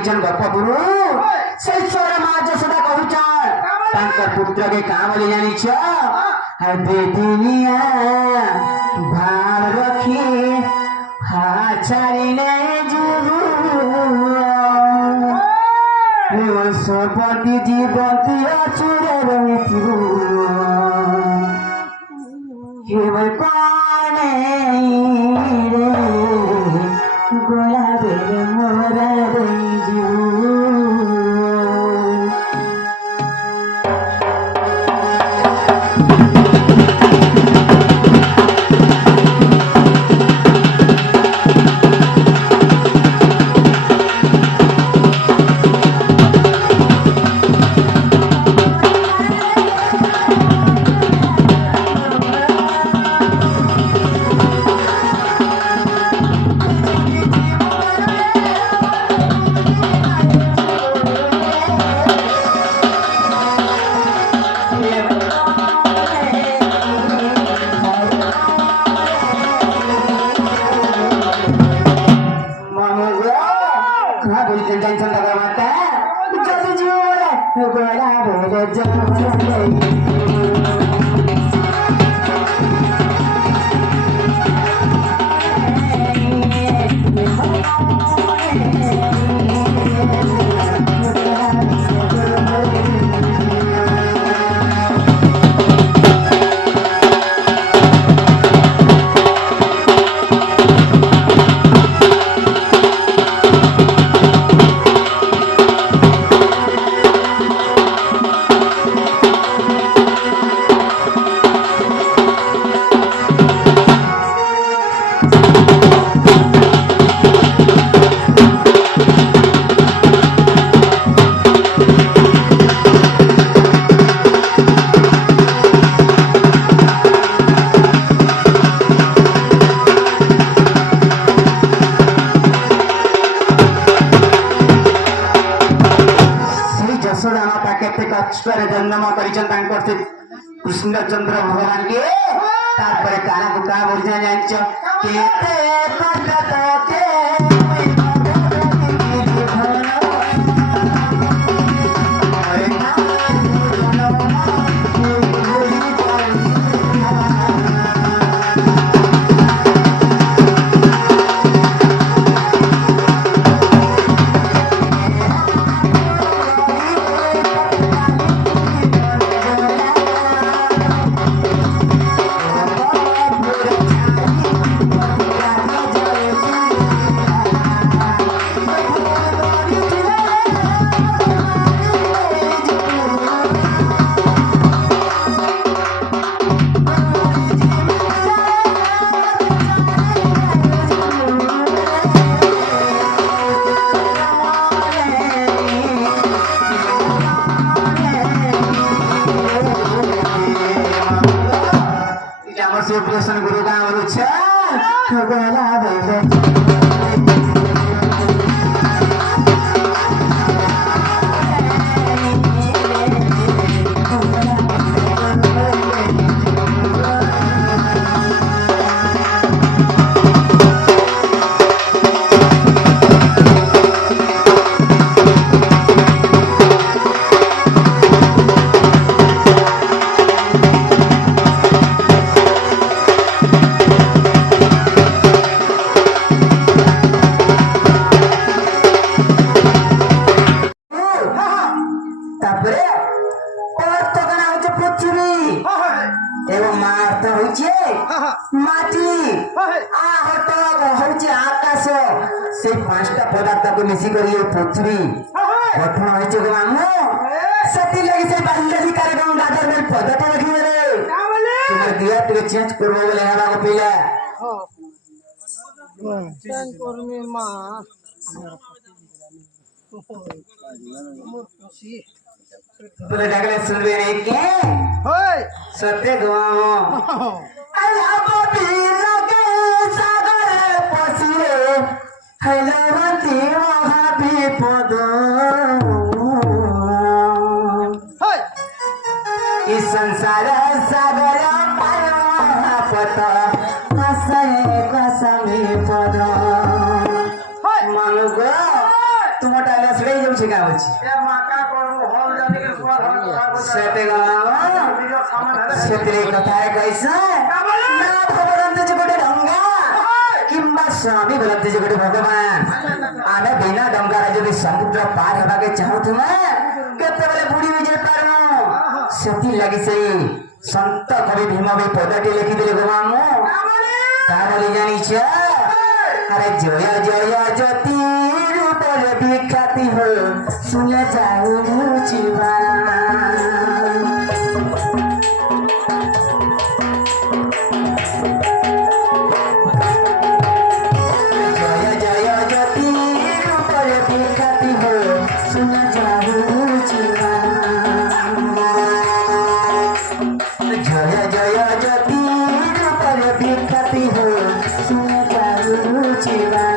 जाइछन गपगुरु से छोरा माँ जसोदा कहूछन तांकर पुत्र के काम ले जानी छ बेटिनिया भाव रखी हा छाड़ीने जुबु सबती जीवती अचुरे रहिथिबु हे कोने रे गोला बेरे मोरा रहिजिबु कृष्णचंद्र भगवान के तारपरे काना बुका बोलते जानिछ केते पटत के गुरु का से पांचटा पदार्थ को मिसी करी पृथ्वी गठन होइछ गो मामू सती लगी से बाल्यदी कार्यक्रम दादर में पदटे रखी रे तुम दिया तो चेंज करबो बोले हला को पीला चेंज करमे मां बोले डागले सुनबे रे के होय सत्य गवाओ अल्लाह पीला के सागर पसिरे हैलवती महाविपद इस संसार सागर पत कसमे पद मनुग तुम କରୁଛି କା ଅଛି ସେତେ ସେଥିରେ କଥା କହିଛ ନା ଭଗବନ୍ତ ଯେ ଗୋଟେ ଡଙ୍ଗା କିମ୍ବା ସ୍ୱାମୀ ବୋଲନ୍ତି ଯେ ଗୋଟେ ଭଗବାନ ଆମେ ବିନା ଡଙ୍ଗାରେ ଯଦି ସମୁଦ୍ର ପାର ହେବାକେ ଚାହୁଁଥିବା କେତେବେଳେ ବୁଡ଼ି ବି ଯାଇପାରୁନ ସେଥିଲାଗି ସେଇ ସନ୍ଥ କବି ଭୀମ ବି ପଦଟି ଲେଖିଥିଲେ ଗୋମାମ ତା ବୋଲି ଜାଣିଛ अरे जया जया ज्योति रूपर विख्याति हो सुन जाऊ जीवा जया जया ज्योति रूपर विख्याति हो सुन जाऊ जीवा जया जया ज्योति रूपर विख्याति हो सुन जीवा